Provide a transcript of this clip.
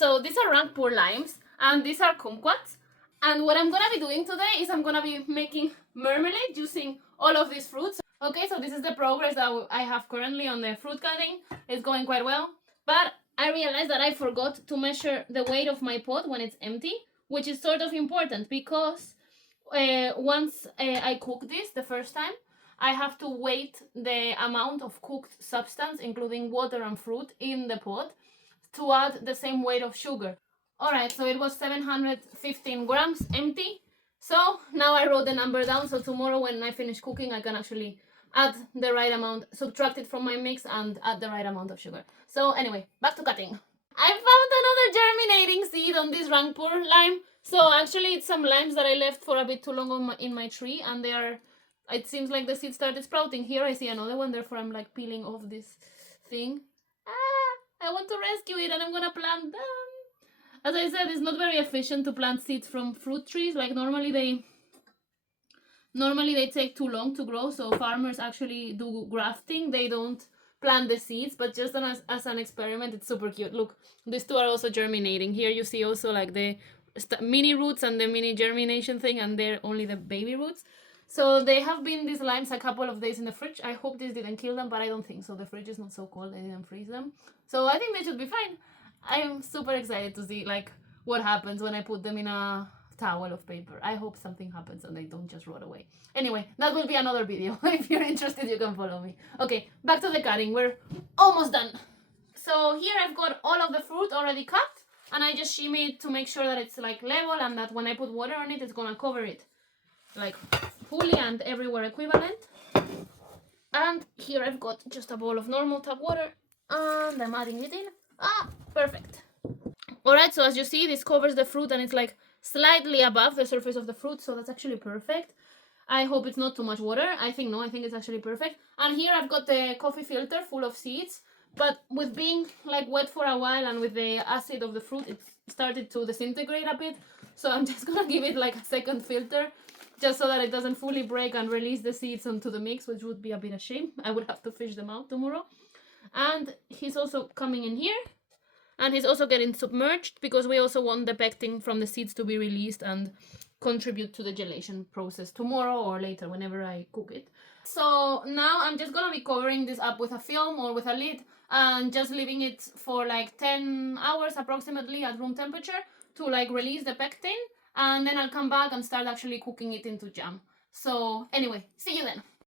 So these are Rangpur limes and these are kumquats. And what I'm gonna be doing today is I'm gonna be making marmalade using all of these fruits. Okay, so this is the progress that I have currently on the fruit cutting. It's going quite well. But I realized that I forgot to measure the weight of my pot when it's empty, which is sort of important because once I cook this the first time, I have to weight the amount of cooked substance, including water and fruit, in the pot to add the same weight of sugar. Alright, so it was 715 grams empty. So now I wrote the number down, so tomorrow when I finish cooking I can actually add the right amount, subtract it from my mix and add the right amount of sugar. So anyway, back to cutting. I found another germinating seed on this Rangpur lime. So actually it's some limes that I left for a bit too long in my tree, and they are, it seems like the seed started sprouting. Here I see another one, therefore I'm like peeling off this thing. I want to rescue it and I'm gonna plant them. As I said, it's not very efficient to plant seeds from fruit trees. Like normally they take too long to grow, so farmers actually do grafting. They don't plant the seeds, but just as an experiment, it's super cute. Look, these two are also germinating. Here you see also like the mini roots and the mini germination thing, and they're only the baby roots. So they have been, these limes, a couple of days in the fridge. I hope this didn't kill them, but I don't think so. The fridge is not so cold, I didn't freeze them. So I think they should be fine. I'm super excited to see like what happens when I put them in a towel of paper. I hope something happens and they don't just rot away. Anyway, that will be another video. If you're interested, you can follow me. Okay, back to the cutting. We're almost done. So here I've got all of the fruit already cut, and I just shimmy it to make sure that it's like level and that when I put water on it, it's gonna cover it like fully and everywhere equivalent. And here I've got just a bowl of normal tap water and I'm adding it in. Perfect. Alright, so as you see, this covers the fruit and it's like slightly above the surface of the fruit, so that's actually perfect. I hope it's not too much water. I think no, I think it's actually perfect. And here I've got the coffee filter full of seeds, but with being like wet for a while and with the acid of the fruit, it started to disintegrate a bit. So I'm just gonna give it like a second filter, just so that it doesn't fully break and release the seeds onto the mix, which would be a bit of shame. I would have to fish them out tomorrow. And he's also coming in here. And he's also getting submerged because we also want the pectin from the seeds to be released and contribute to the gelation process tomorrow or later whenever I cook it. So now I'm just gonna be covering this up with a film or with a lid and just leaving it for like 10 hours approximately at room temperature to like release the pectin, and then I'll come back and start actually cooking it into jam. So anyway, see you then.